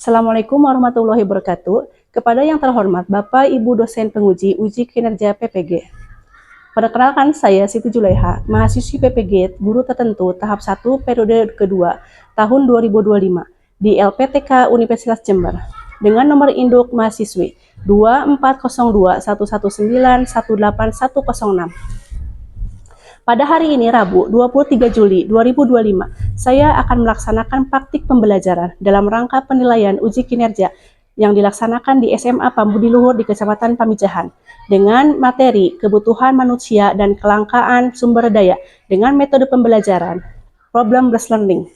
Assalamualaikum warahmatullahi wabarakatuh. Kepada yang terhormat Bapak Ibu dosen penguji uji kinerja PPG. Perkenalkan saya Siti Julaiha, mahasiswi PPG guru tertentu tahap 1 periode kedua tahun 2025 di LPTK Universitas Jember dengan nomor induk mahasiswi 240211918106. Pada hari ini Rabu 23 Juli 2025, saya akan melaksanakan praktik pembelajaran dalam rangka penilaian uji kinerja yang dilaksanakan di SMA Pambudi Luhur di Kecamatan Pamijahan dengan materi kebutuhan manusia dan kelangkaan sumber daya dengan metode pembelajaran problem-based learning.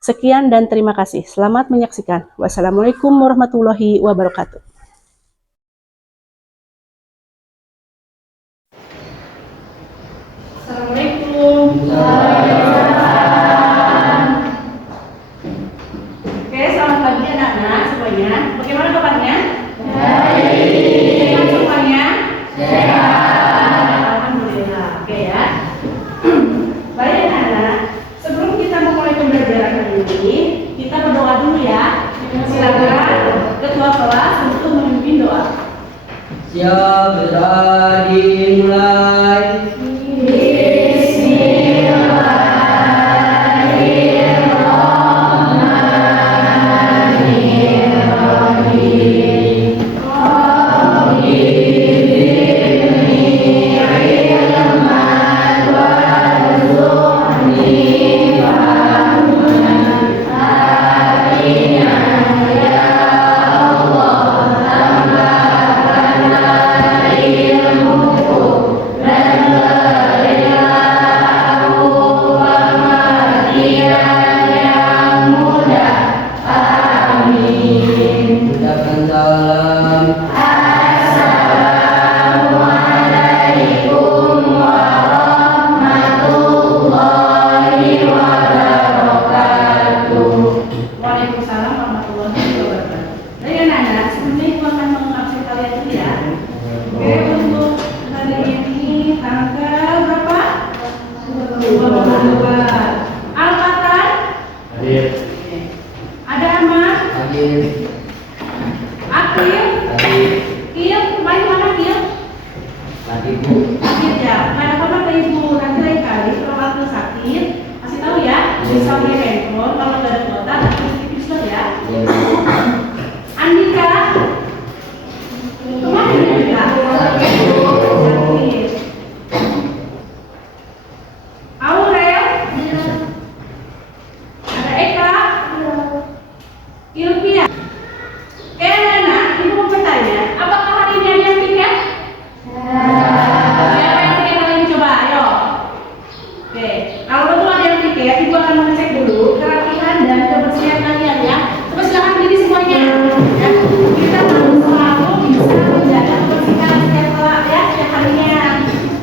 Sekian dan terima kasih. Selamat menyaksikan. Wassalamualaikum warahmatullahi wabarakatuh. Assalamualaikum. Oke, selamat pagi anak-anak semuanya. Bagaimana kabarnya? Baik. Sehat semuanya? Sehat. Alhamdulillah. Oke ya. Baik anak-anak, sebelum kita memulai pembelajaran hari ini, kita berdoa dulu ya. Silakan ketua kelas untuk memimpin doa. Siap, dimulai.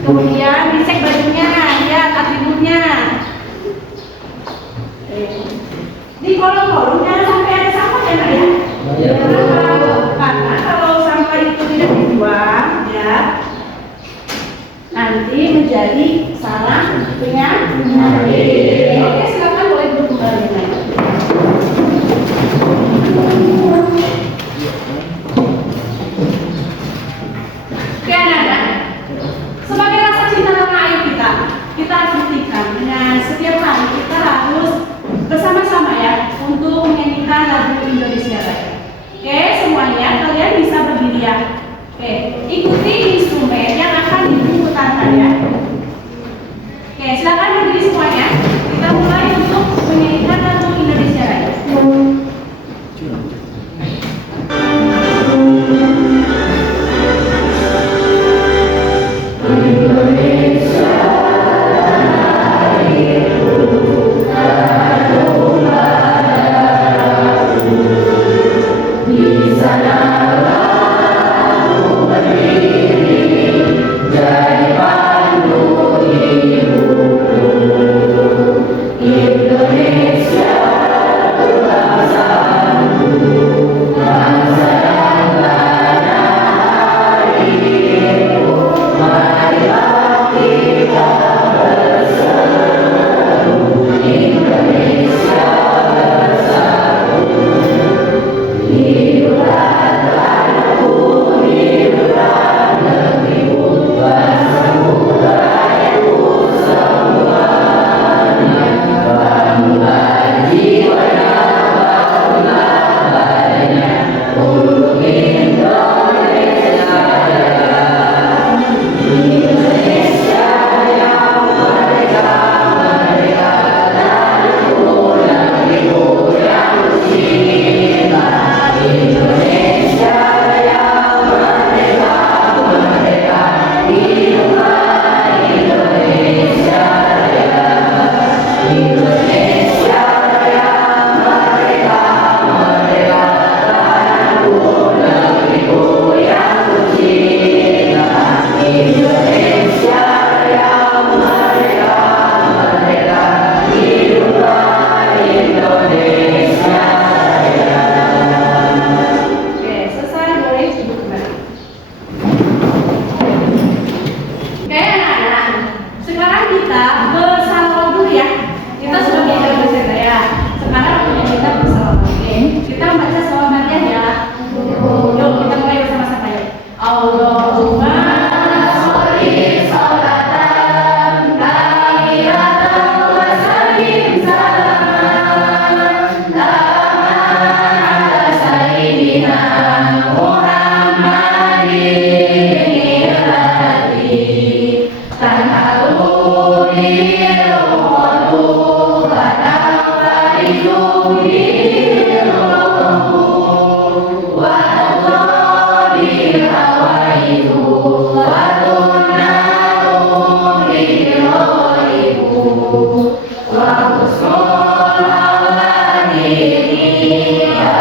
Kemudian dicek bajunya, lihat atributnya. Di kolom-kolom jangan sampai ada sampah ya, Nak ya. Oke, selesai, boleh duduk kembali. Oke, anak-anak. Sekarang kita bersalawat dulu ya. Kita sudah belajar bahasa ya. Sekarang waktunya kita bersalawat. Oke, kita membaca salawat Maryam ya. Yuk, kita mulai bersama-sama ya. Allahumma sholli sholatan kamilatan wa sallim salaman ala sayyidina Muhammadin alladzi tanhalu bil qulub wa tanfaridu bil qulub wa tadbil hawaidu wa tunalu bil ghaibu wa husnul hawadini wa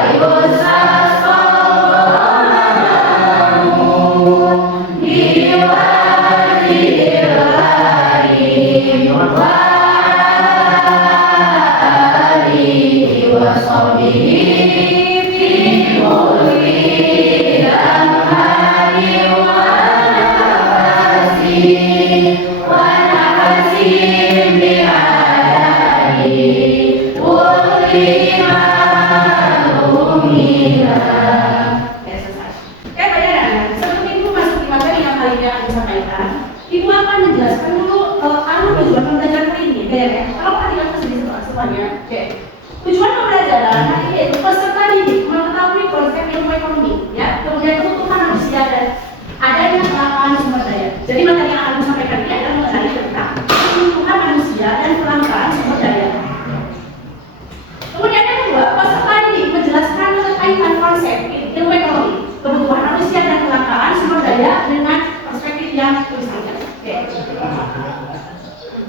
Ibu akan menjelaskan dulu tujuan pembelajaran hari ini. Kalau tadi kan sudah disebut semuanya. Tujuan pembelajaran hari ini itu peserta didik mengetahui konsep ilmu ekonomi, ya, kemudian kebutuhan manusia dan adanya kelangkaan sumber daya. Jadi materi yang akan disampaikan ini adalah mengenai tentang kebutuhan manusia dan kelangkaan sumber daya. Kemudian yang kedua, peserta didik menjelaskan kaitan konsep ilmu ekonomi, kebutuhan manusia dan kelangkaan sumber daya dengan perspektif yang lebih sangat.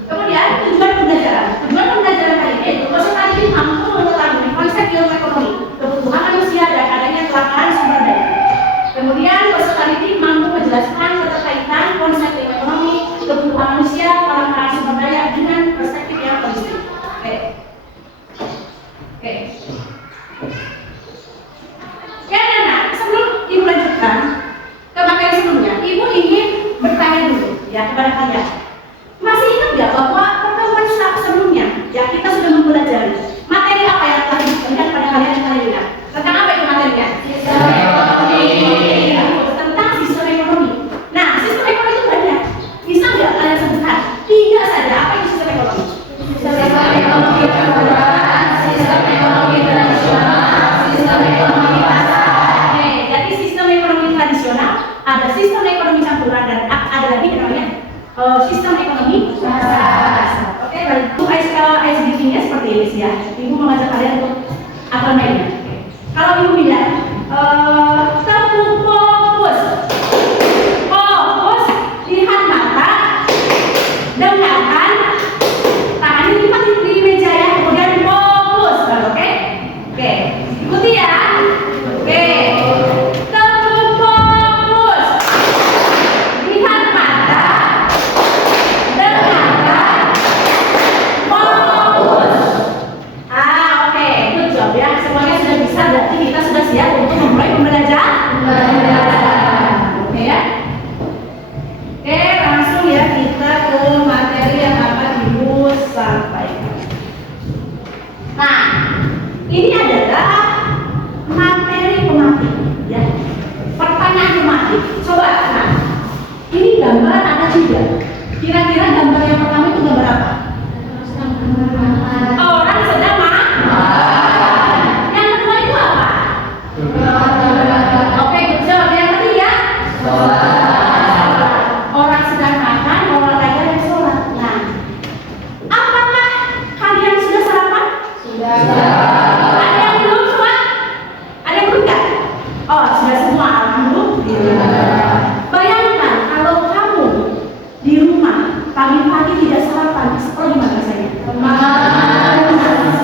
Kemudian tujuan pembelajaran hari ini itu peserta didik mampu mengetahui konsep ilmu ekonomi, kebutuhan manusia dan adanya kelangkaan sumber daya. Kemudian peserta didik mampu menjelaskan keterkaitan konsep ilmu ekonomi, kebutuhan manusia, kelangkaan sumber daya dengan perspektif yang holistik. Ya, anak, sebelum ibu lanjutkan ke materi sebelumnya, ibu ingin bertanya dulu ya kepada kalian. Masih ingat nggak bahwa pertemuan sebelumnya ya kita sudah mempelajari materi apa yang telah diberikan pada kalian kali ini? Tentang apa itu materinya? Sistem ekonomi. Tentang sistem ekonomi. Nah, sistem ekonomi itu banyak. Bisa nggak kalian sebutkan 3 saja apa itu sistem ekonomi? Sistem ekonomi perburuan, sistem ekonomi tradisional, sistem ekonomi pasar. Oke, jadi sistem ekonomi tradisional, ada sistem ekonomi campuran dan ada lagi namanya sistem ekonomi pasar. Oke, baik. Untuk ISBP-nya seperti ini sih ya. Ibu mengajak kalian untuk apa namanya? Kalau ibu bilang tepuk fokus, lihat mata, dengarkan, tangan lipat di meja ya, kemudian fokus, oke? Oke, ikuti ya. Oke, tepuk fokus, lihat mata, dengarkan, fokus. Oke, good job ya. Semuanya sudah bisa, berarti kita sudah siap untuk memulai Coba, nah, ini gambar ada 3. Kira-kira gambar yang pertama itu gambar apa? Orang sedang makan. Yang kedua itu apa? Oke, good job. Yang ketiga? Orang sedang makan, olahraga dan sholat. Nah, apakah kalian sudah sarapan? Sudah. Ada yang belum semua? Ada yang belum nggak? Oh, sudah semua. Alhamdulillah. Bayangkan kalau kamu di rumah pagi-pagi tidak sarapan, seperti gimana rasanya?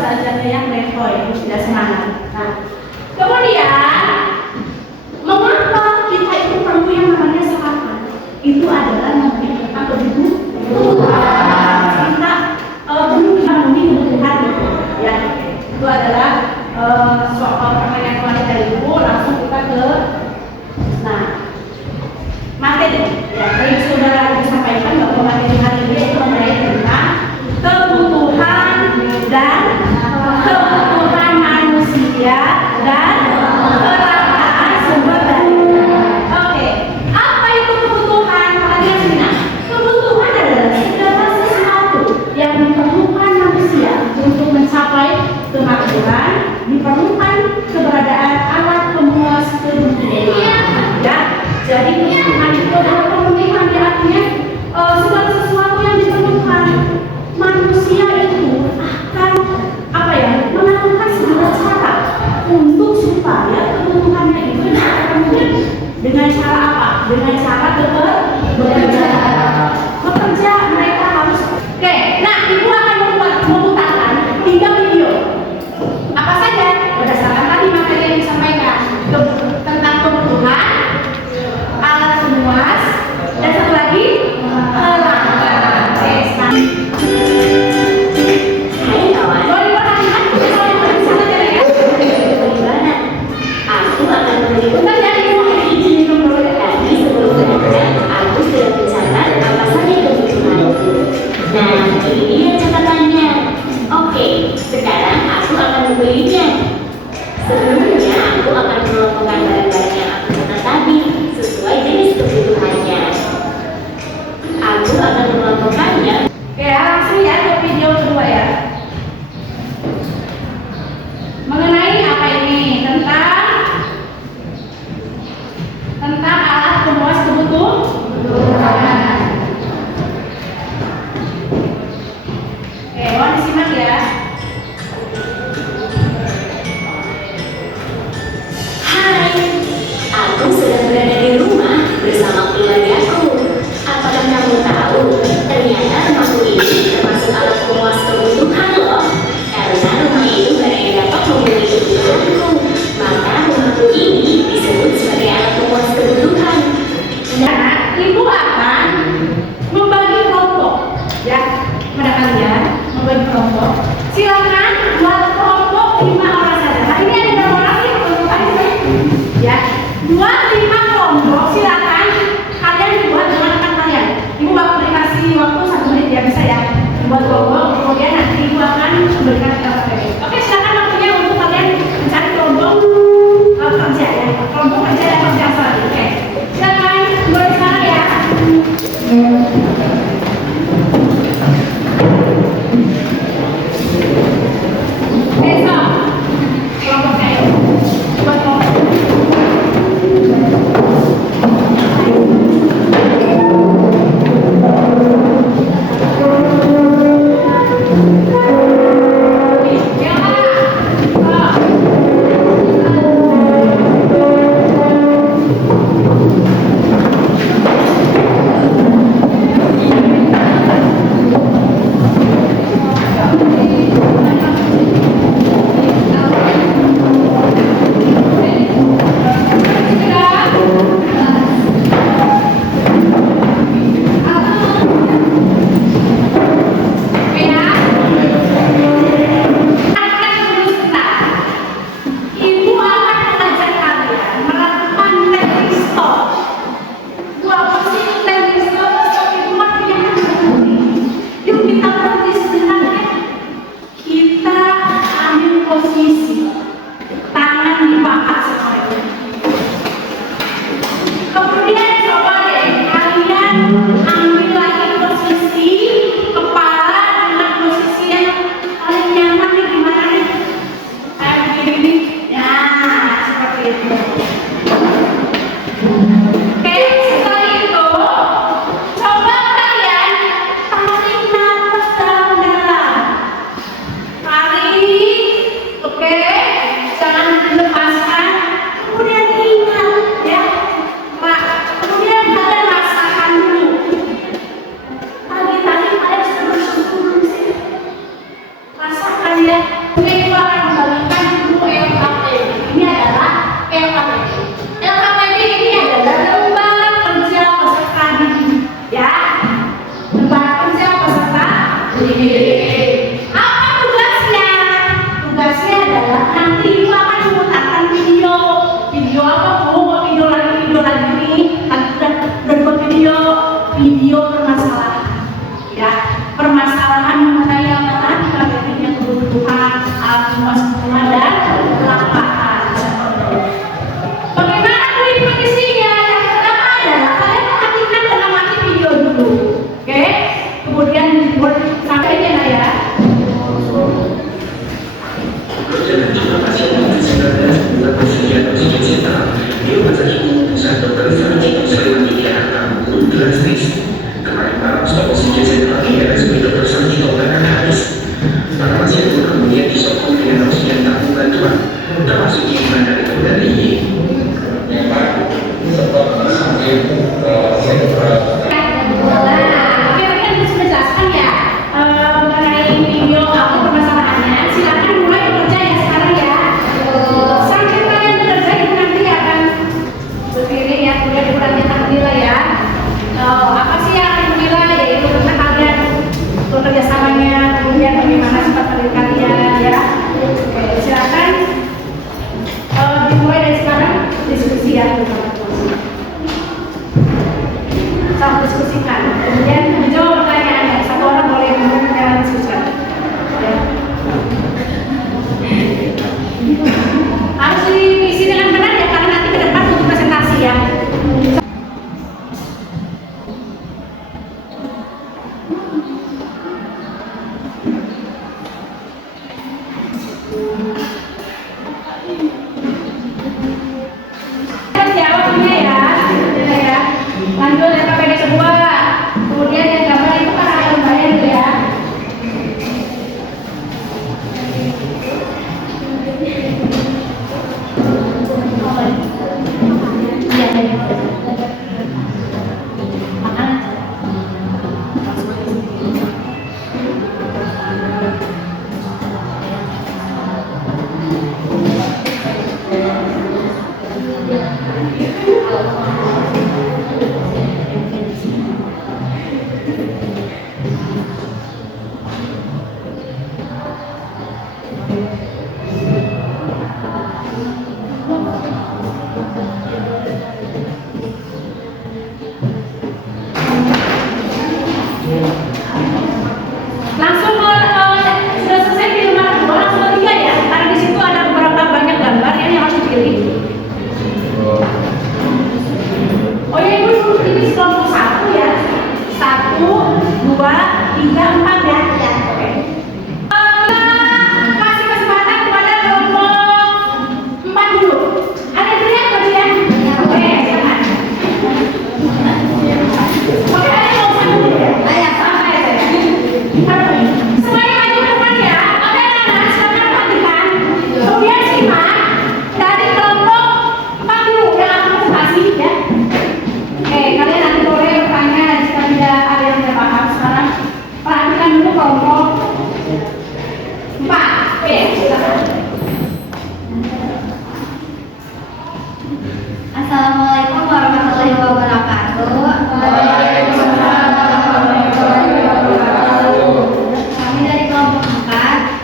Saja yang revoy, tidak semangat. Nah, kemudian mengapa kita itu perlu yang namanya sarapan? Itu adalah namanya tentang kebutuhan. Kita belum memenuhi kebutuhan, ya. Itu adalah soal pertanyaan kemarin dari ibu. Langsung kita ke materi. Ya, tadi sudah disampaikan bahwa materi hari ini itu mengenai tentang kebutuhan dan kebutuhan manusia dan kelangkaan sumber daya. Oke, apa itu kebutuhan? Kalian senang? Kebutuhan adalah segala sesuatu yang diperlukan manusia untuk mencapai kemakmuran, diperlukan keberadaan alat pemuas kebutuhan. Ya, jadi kebutuhan itu adalah pemenuhan, artinya segala sesuatu yang diperlukan manusia itu akan melakukan segala cara untuk supaya kebutuhannya itu terpenuhi. Dengan cara apa? Dengan cara bekerja mereka harus. Oke, nah ibu akan memutarkan 3 video. Apa saja? Berdasarkan tadi materi yang disampaikan tentang kebutuhan, alat pemuas, dan satu lagi kelangkaan. Hai kawan, Boleh perhatikan saya bersama ya. bagaimana? Aku akan memberi Bentar ya, ibu izin minum dulu ya. tadi sebelum belajar. Aku sudah mencatat apa saja kebutuhanku. Nah, ini dia catatannya. Oke, sekarang aku akan membelinya. Sebelumnya, aku akan mengelompokkan barang-barang yang aku catat tadi sesuai jenis kebutuhannya. Aku akan mengelompokkannya. Oke, langsung ya ke video kedua ya. Mengenai apa ini? Tentang alat pemuas kebutuhan. Oke, mohon disimak ya. Hai, aku sedang berada di rumah bersama keluargaku. Apakah kamu tahu? Ternyata rumahku ini termasuk alat pemuas kebutuhan loh. Karena rumah itu hanya yang dapat memenuhi kebutuhanku. Maka rumahku ini disebut sebagai alat pemuas kebutuhan. Nah, ibu akan membagi kelompok ya kepada kalian, membagi kelompok. Silakan buat kelompok 5 orang saja. Hari ini ada berapa orang sih kelompok ini? Ya, buat 5 kelompok. Silakan kalian buat dengan rekan kalian. Ibu bakal dikasih waktu 1 menit ya, bisa ya. Buat kelompok, kemudian nanti ibu akan memberikan materi. Oke, silakan waktunya untuk kalian mencari kelompok kerja ya, kelompok kerja dan kerja asal. Oke, silakan buat di sana ya. Besok kelompoknya ya. Buat kelompok. Ya, LKPD. LKPD ini adalah lembar kerja peserta didik, ya. Lembar kerja peserta didik. Apa tugasnya? Tugasnya adalah nanti ibu akan memutarkan video. Video apa bu? Video lagi nih. Nanti udah buat video permasalahan, ya. Permasalahan mengenai apa tadi KPD-nya, kebutuhan alat sekolah dan lapangan. Bagaimana mengisinya? Yang pertama adalah kalian perhatikan dan amati video dulu, oke? Kemudian dibuat sampainya lah ya. Kemarin malam stok oksigen saya lagi ya, sudah tersangkut obatnya habis. Para pasien pun kemudian disokong dengan oksigen tabung bantuan, termasuk kiriman dari memang sebab sakit Oke, kan sudah jelaskan ya mengenai video apa permasalahannya. Silakan mulai bekerja ya sekarang ya. Sambil kalian bekerja itu nanti akan berdiri ya, kemudian dikurangnya nilai ya. Apa sih yang akan dinilai, yaitu tentang kalian bekerja samanya, kemudian bagaimana sifat kalian ya. Oke, silakan dimulai dari sekarang diskusi ya. Saat diskusikan, kemudian menjawab pertanyaannya. Satu orang boleh mendengarkan diskusikan. Ya. Harus diisi dengan benar ya, karena nanti ke depan untuk presentasi ya. Jawabnya ya, ya. Lanjut LKPD sebuah, kemudian yang gambar itu kan ada gambarnya itu ya. Langsung sudah selesai di lembar 2, langsung ke 3 ya. Karena di situ ada beberapa banyak gambar ya, yang harus dipilih. Oh ya, ibu suruh pilih kelompok 1 ya. 1, 2, 3, 4 ya. Ya, oke. Kasih kesempatan kepada kelompok 4 dulu. Ada yang teriak nggak dia? Ya, oke, silakan. Oke, ada yang mau dulu ya? Ayah, sampai saya. Semuanya maju ke depan ya. Oke, anak-anak, silakan perhatikan. Kemudian simak dari kelompok 4 dulu yang akan presentasi ya. Oke, kalian nanti boleh bertanya jika tidak ada yang tidak paham. Sekarang perhatikan dulu kelompok 4. Oke, silakan. Assalamualaikum warahmatullahi wabarakatuh. Kami dari kelompok 4.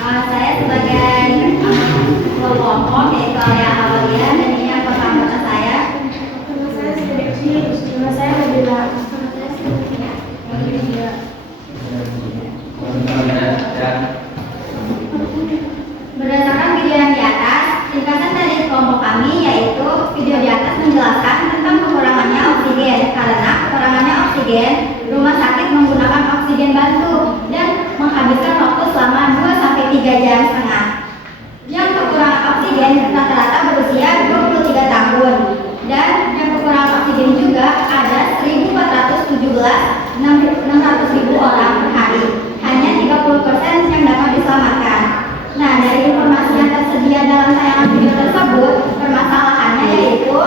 Saya sebagai kelompok yaitu Alia Awalia, dan ini anggota saya. Saya Nabila. Berdasarkan video yang di atas, singkatan dari kelompok kami yaitu video di atas menjelaskan tentang kekurangannya oksigen. Karena kekurangannya oksigen, rumah sakit menggunakan oksigen bantu dan menghabiskan waktu selama 2-3 jam setengah. Yang kekurangan oksigen rata-rata berusia 23 tahun, dan yang kekurangan oksigen juga ada 1.417.600.000 orang per hari. Hanya 30% yang dapat diselamatkan. Nah, dari informasi yang tersedia dalam tayangan video tersebut, permasalahannya yaitu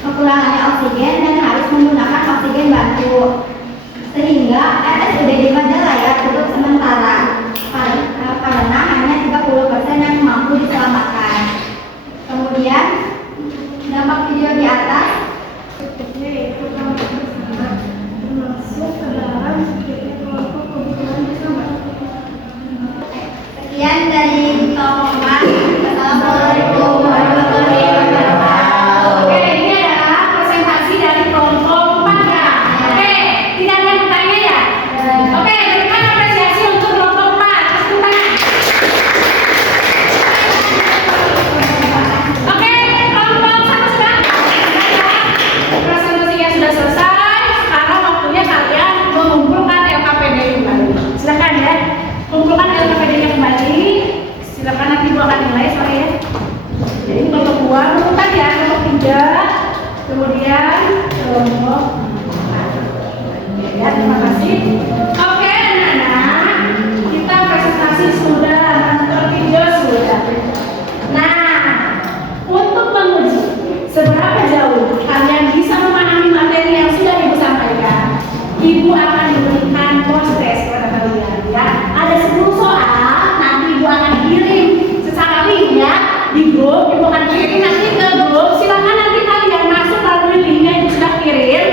kekurangannya oksigen dan harus menggunakan oksigen bantu. Sehingga RSUD di Majalengka Kemudian dampak video di atas termasuk ke dalam kelompok kebutuhan bersama. sekian dari Tokoman. Assalamualaikum warahmatullahi wabarakatuh. Oke, ini adalah presentasi dari kelompok 4 ya. Oke, tidak ada yang bertanya ya? Oke, berikan apresiasi untuk kelompok 4. Tepuk tangan. Oke, kelompok 1 sudah? Presentasinya sudah selesai. Sekarang waktunya kalian mengumpulkan LKPD kembali. Silakan ya, kumpulkan LKPD-nya kembali. Silakan nanti Ibu akan nilai soalnya ya. Jadi kelompok 2, urutan ya, kelompok 3, kemudian kelompok 4. Ya, terima kasih. Oke, anak-anak, kita presentasi sudah, nonton video sudah. Nah, untuk menguji seberapa jauh kalian bisa memahami materi yang sudah Ibu sampaikan, Ibu akan memberikan course test kepada kalian ya. Ada 10 soal, nanti Ibu akan kirim secara link ya di grup. Ibu akan kirim nanti ke grup. Silakan nanti kalian masuk melalui link yang Ibu sudah kirim.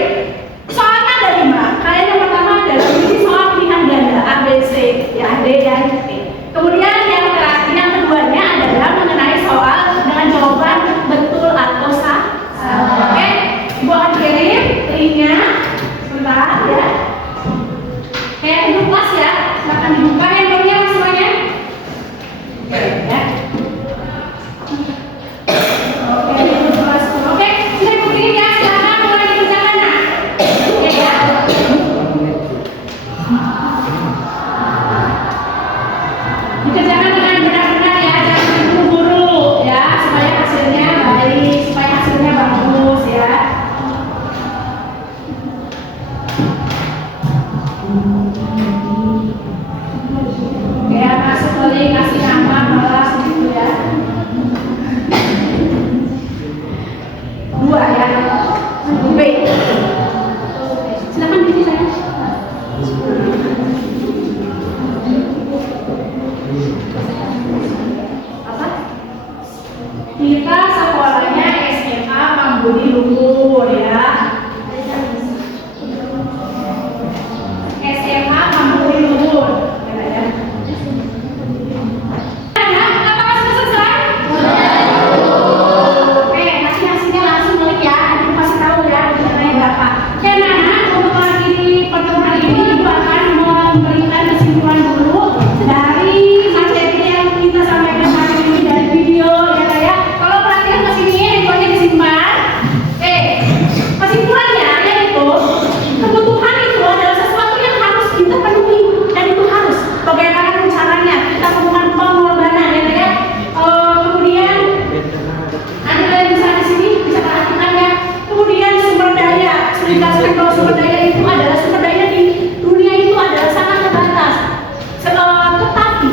Soalnya ada 5. Kalian yang pertama adalah isi soal pilihan ganda A, B, C, ya D dan C. Kemudian yang terakhir, yang keduanya adalah mengenai soal dengan jawaban betul atau salah. Oke, Ibu akan kirim linknya sebentar ya. Kayak duduk kelas ya, silakan dibuka handphonenya semuanya. Oke ya. Oke, duduk kelas. Oke, sudah buktiin ya, silakan mulai dikerjakan nah. Oke ya. Dikerjakan dengan benar-benar ya, jangan terburu-buru ya, supaya hasilnya baik, supaya hasilnya bagus ya. Ya, masuk boleh kasih nama kelas gitu ya. 2 ya. B. Silakan berdiri saya. Apa? Kita sekolahnya SMA Mang Budi Luhur ya. SMA Mang Budi Luhur. Ya. Apakah sudah selesai? Oke, hasilnya langsung balik ya. Nanti kasih tahu ya nilainya berapa. Oke, nah, untuk lagi di pertemuan ini Ibu akan memberikan kesimpulan dulu dari materi yang kita sampaikan hari ini dari video ya kayak. Kalau perhatian ke sini, infonya disimpan. Kesimpulannya yaitu kebutuhan itu adalah sesuatu yang harus kita penuhi dan itu harus. Bagaimana caranya? Kita melakukan pengorbanan ya kayak. Kemudian ada yang bisa di sini bisa perhatikan ya. Kemudian sumber daya, sudah dijelaskan bahwa sumber daya itu adalah sumber daya di dunia itu adalah sangat terbatas. Tetapi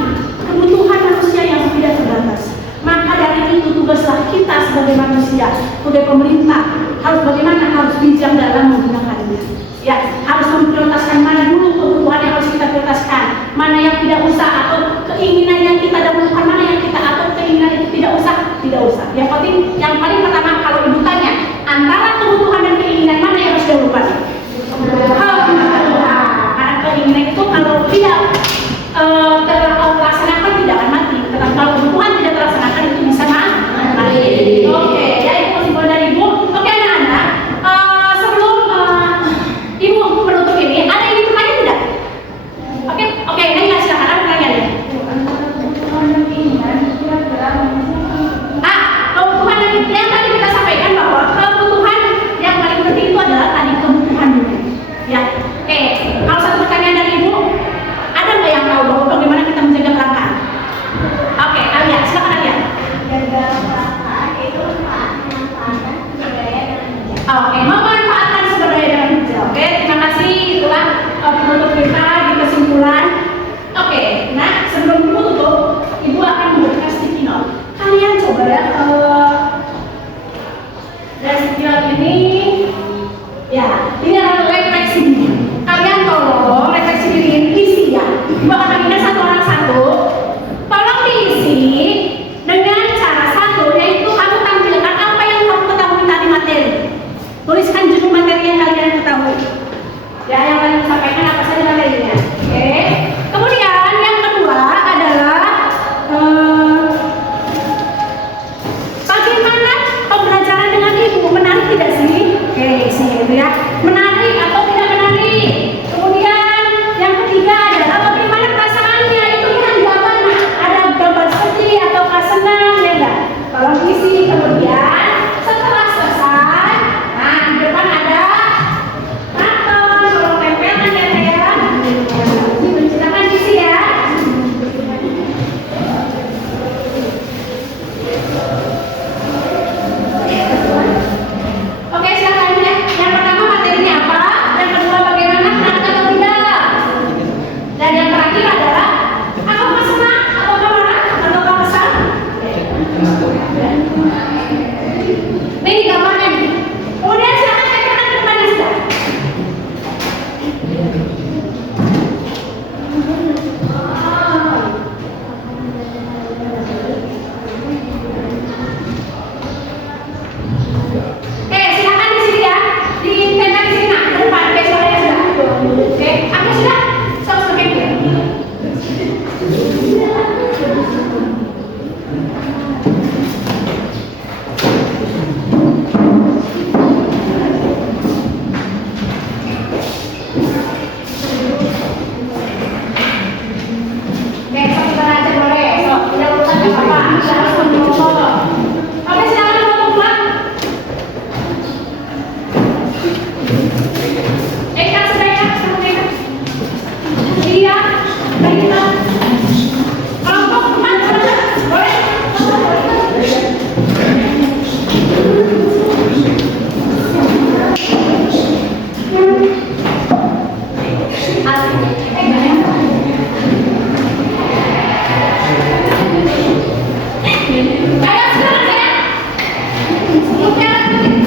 kebutuhan manusia yang tidak terbatas. Maka dari itu tugaslah kita sebagai manusia, sebagai pemerintah harus bagaimana harus bijak dalam menggunakannya. Ya, harus memprioritaskan mana dulu kebutuhan yang harus kita prioritaskan, mana yang tidak usah atau keinginan yang kita dahulukan, mana yang kita atau keinginan itu tidak usah. Yang penting, yang paling pertama kalau Ibu tanya antara kebutuhan dan keinginan mana yang harus didahulukan? Kebutuhan. Karena keinginan itu kalau tidak terlaksanakan tidak akan mati. Tetapi kalau kebutuhan tidak terlaksanakan itu bisa mati. Oke, ya itu kesimpulan dari Ibu. Oke anak-anak, sebelum Ibu menutup ini, ada yang bertanya tidak? Oke, ini nggak silakan ada pertanyaannya. Kebutuhan yang tadi kita sampaikan bahwa kebutuhan yang paling penting itu adalah tadi kebutuhan dunia. Ya, oke. Kalau satu pertanyaan dari Ibu, ada nggak yang tahu bahwa bagaimana kita menjaga kelangkaan? Oke, Alia, silakan Alia. jaga kelangkaan itu memanfaatkan sumber daya dengan bijak. Oke, memanfaatkan sumber daya dengan bijak. Oke, terima kasih. Itulah penutup kita di kesimpulan. Oke, nah sebelum Ibu tutup, Ibu akan memberikan sticky note. Kalian coba ya dari sticky note ini, ya ini adalah refleksi diri. Kalian tolong refleksi diri ini isi ya. Ibu akan bagikan satu orang satu. Tolong diisi dengan cara satu, yaitu kamu tampilkan Mutiara putih